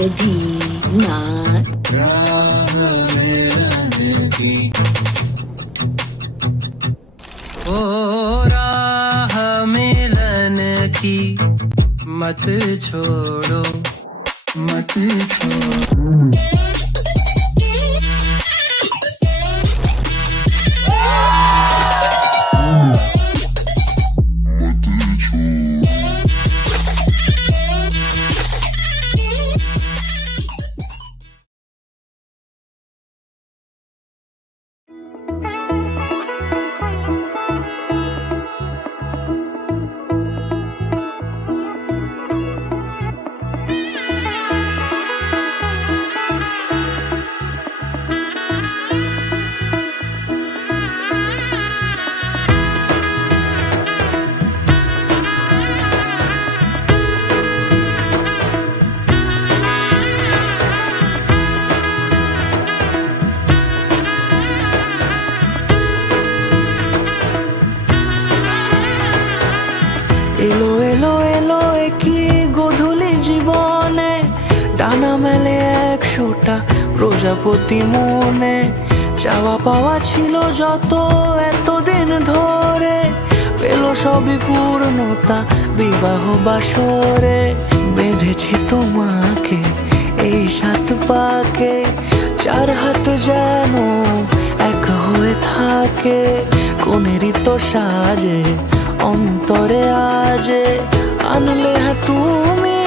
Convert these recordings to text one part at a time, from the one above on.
धी ना राह मिलन की, ओ राह मिलन की मत छोड़ो, मत छोड़ो। এলো এলো এলো কি গোধূলি জীবনে, ডানা মেলে 100টা প্রজাপতি মনে। চাওয়া পাওয়া ছিল যত এতদিন ধরে, পেল সবই পূর্ণতা বিবাহ বাসরে। বেঁধেছি তোমাকে এই 7 পাকে, 4 হাত যেন এক হয়ে থাকে। কোনেরই তো সাজে অন্তরে আজে, আনলে হ্যাঁ তুমি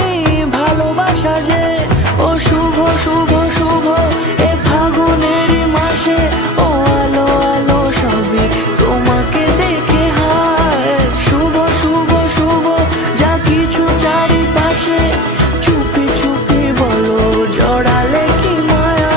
ভালোবাসা যে। ও শুভ শুভ শুভ এ ফাগুনেরই মাসে, ও আলো আলো সবই তোমাকে দেখে হায়। শুভ শুভ শুভ যা কিছু চারিপাশে, চুপি চুপি বলো জড়ালে কি মায়া।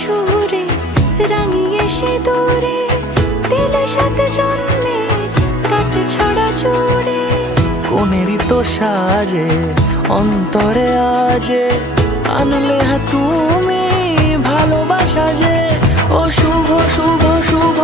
সুরে রাঙিয়ে সে দূরে, দিলে 7 জন্মের কাট ছড়া জোড়ে। কোনেরই তো সাজে অন্তরে আজে, আনলে হ্যাঁ তুমি ভালোবাসা যে। ও শুভ শুভ শুভ